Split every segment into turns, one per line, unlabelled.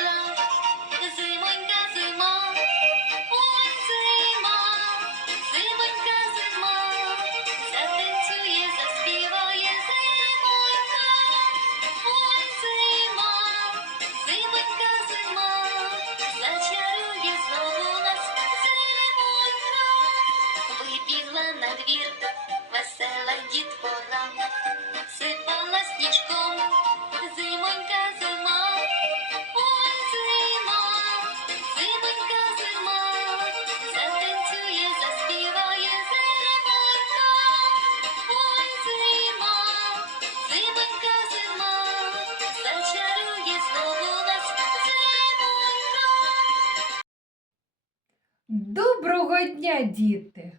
нас. Зимонька ой зима, зимонька зима, затанцює, заспіває зимонька, ой зима, зимонька зима, зачарує знову нас зимонька. Вибігла на весела дітвора, сипала сніжком,
Доброго дня, діти!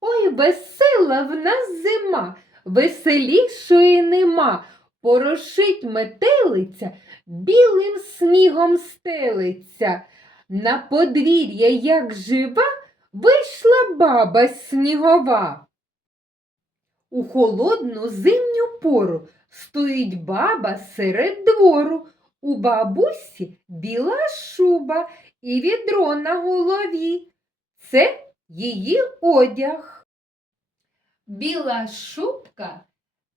Ой, весела в нас зима, веселішої нема. Порошить метелиця, білим снігом стелиться. На подвір'я, як жива, вийшла баба снігова. У холодну зимню пору стоїть баба серед двору. У бабусі біла шуба і відро на голові. Це її одяг. Біла шубка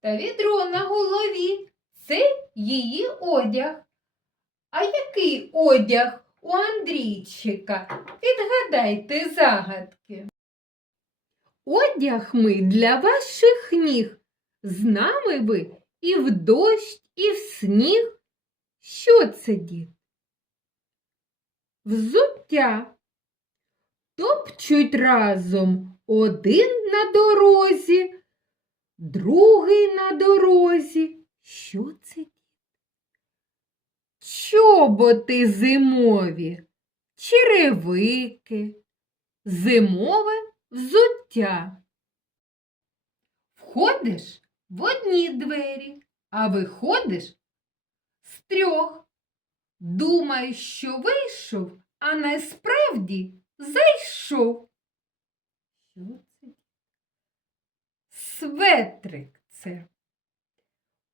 та відро на голові. Це її одяг. А який одяг у Андрійчика? Відгадайте загадки. Одяг ми для ваших ніг. З нами ви і в дощ, і в сніг. Що це, дід? Взуття. Топчуть разом один на дорозі, другий на дорозі. Що це? Чоботи зимові, черевики, зимове взуття. Входиш в одні двері, а виходиш з трьох. Думаєш, що вийшов, а насправді зайшов. Що це? Светрик це.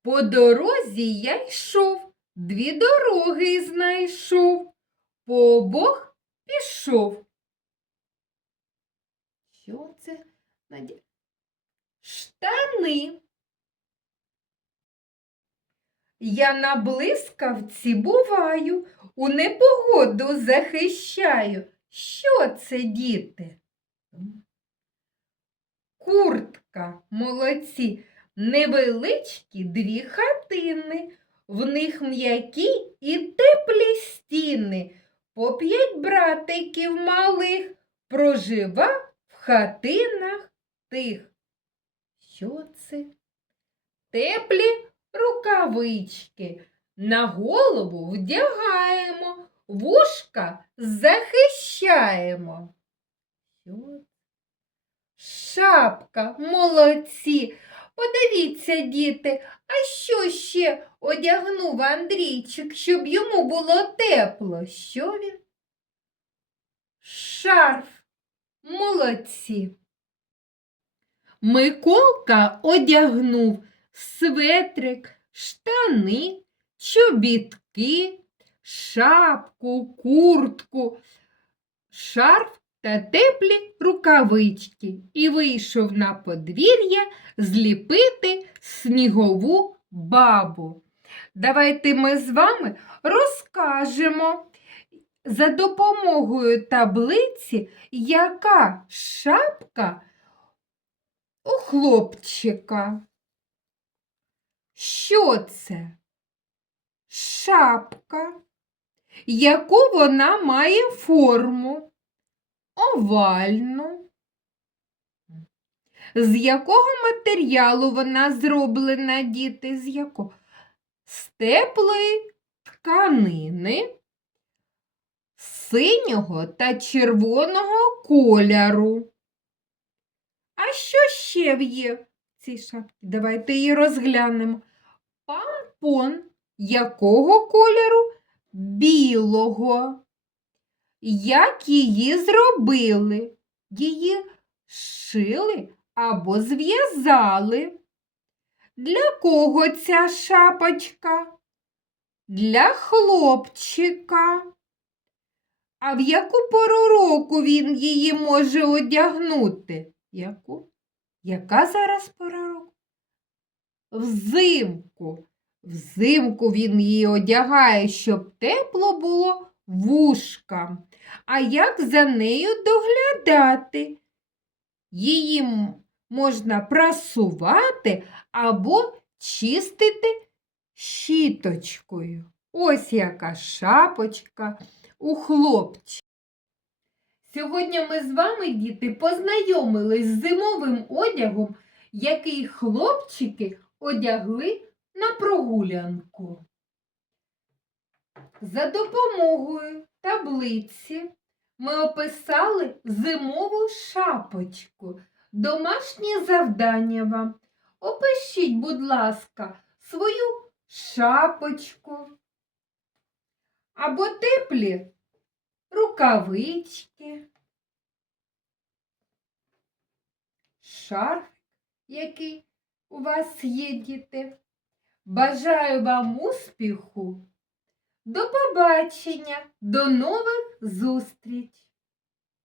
По дорозі я йшов, дві дороги знайшов, по обох пішов. Що це? Штани. Я на блискавці буваю, у непогоду захищаю. Що це, діти? Куртка, молодці, невеличкі дві хатини, в них м'які і теплі стіни. По п'ять братиків малих прожива в хатинах тих. Що це? Теплі рукавички. На голову вдягаємо, вушка захищаємо. Шапка, молодці. Подивіться, діти, а що ще одягнув Андрійчик, щоб йому було тепло? Що він? Шарф. Молодці. Миколка одягнув светрик, штани, чобітки, шапку, куртку, шарф та теплі рукавички і вийшов на подвір'я зліпити снігову бабу. Давайте ми з вами розкажемо за допомогою таблиці, яка шапка у хлопчика. Що це? Шапка. Яку вона має форму? Овальну. З якого матеріалу вона зроблена, діти? З якого? З теплої тканини, синього та червоного кольору. А що ще є в цій шапці? Давайте її розглянемо. Пампон якого кольору? Білого. Як її зробили? Її шили або зв'язали. Для кого ця шапочка? Для хлопчика. А в яку пору року він її може одягнути? Яку? Яка зараз пора року? Взимку. Взимку він її одягає, щоб тепло було вушкам. А як за нею доглядати? Її можна прасувати або чистити щіточкою. Ось яка шапочка у хлопчика. Сьогодні ми з вами, діти, познайомились з зимовим одягом, який хлопчики одягли на прогулянку. За допомогою таблиці ми описали зимову шапочку. Домашнє завдання вам. Опишіть, будь ласка, свою шапочку або теплі рукавички, шарф, який у вас є, діти. Бажаю вам успіху. До побачення, до нових зустріч!